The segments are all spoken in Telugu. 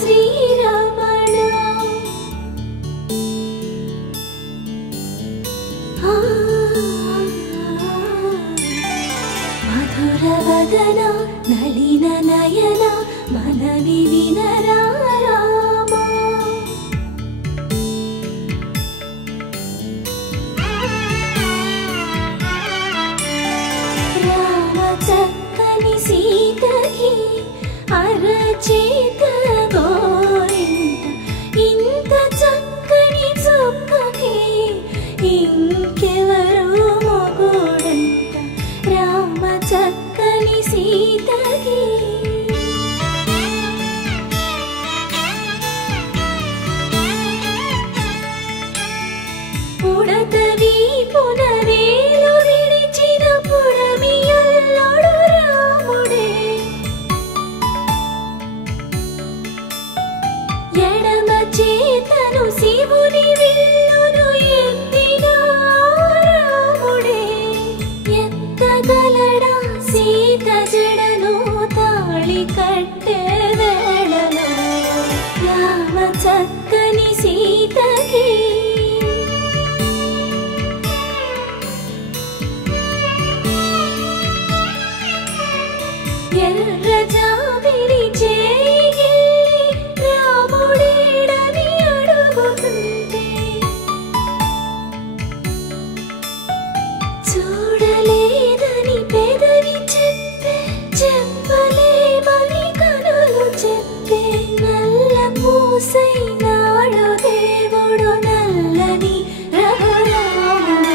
శ్రీరమణ మధుర వదన నళిన నయన మనవి వినరా రామా రామ చక్కని సీతకి అరచేత గోరింట ఇంత చక్కని చుక్కకి ఇంకెవరు మొగుడంట రామ చక్కని సీతకి పుడతవి పునవేలు విడిచిన పుడమియల్లుడు రాముడే ఎడమ చేతను శివుని విల్లును ఎత్తిన రాముడే ఎత్తగలడా సీత జడను తాళి కట్టే వేళలో రామ చక్కని సీతకి ఎర్ర జాబిలి చేయి రాముడేడని అడుగుతుంటే చూడలేదని పెదవి చెప్పే చెప్పలేమని కనులు చెప్పే నల్ల పూసైనాడు దేవుడు నల్లని రఘురాముడు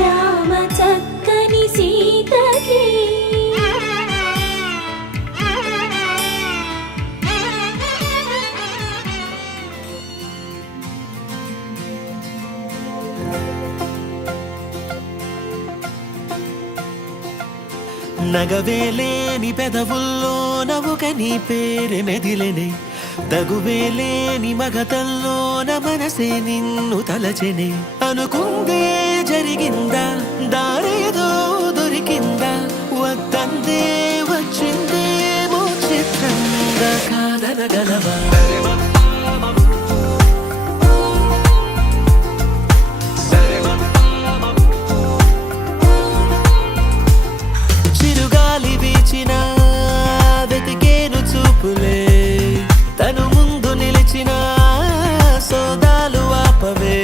రామ చక్కని సీతకి నగవేలేని పెదవుల్లో నవ్వుక నీ పేరు మెదిలెనే తగువేలేని మగతల్లోన మనసే నిన్ను తలచెనే అనుకుందే జరిగిందా దారేదో దొరికిందా వద్దందే వచ్చిందేమో చిత్రంగా కాదనగలవా వెతికేను చూపులే తను ముందు నిలిచిన సోదాలు ఆపవే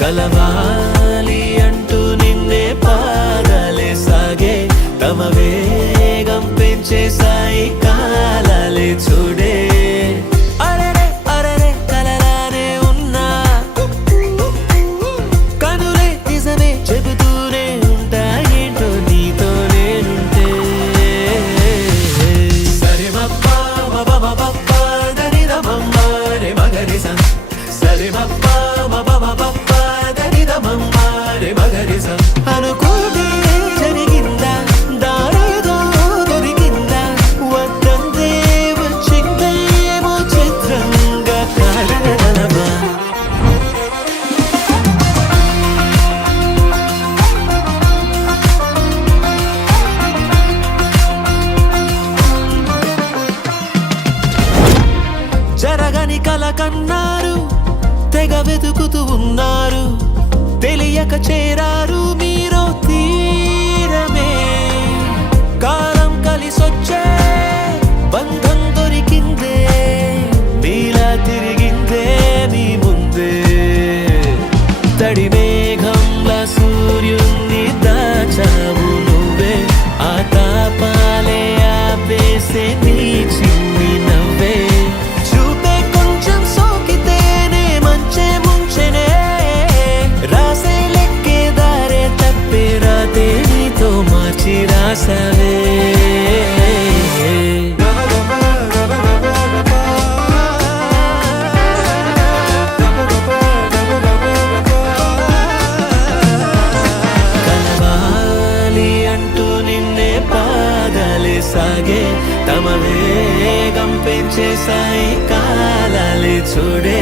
కలవాలి అంటూ నిన్నే పాదాలే సాగే తమ వేగం పెంచే సాయి కాలాలే చూడే అరరే అరరే కలలానే ఉన్నా కనులే నిజమే చెబుతూనే ఉంటా ఏంటో నీతో నేనుంటే అనుకోదే జరిగిందా దారేదో దొరికిందా వద్దందే వచ్చిందేమో చిత్రంగా కాదనగలవా జరగని కల కన్నారు తెగ వెతుకుతూ ఉన్నారు తెలియక చేరారు మీరు తీరమే కాలం కలిసొచ్చే బంధం దొరికిందే నీలా తిరిగిందే నీ ముందే తడి మేఘంలా సూర్యున్ని దాచావు నువ్వే ఆ తాపాలే ఆపేసే నీ చిన్ని నవ్వే రాసవే కలవాలి అంటూ నిన్నే పాదాలే సాగే తమ వేగం పెంచే సాయి కాలాలే చూడే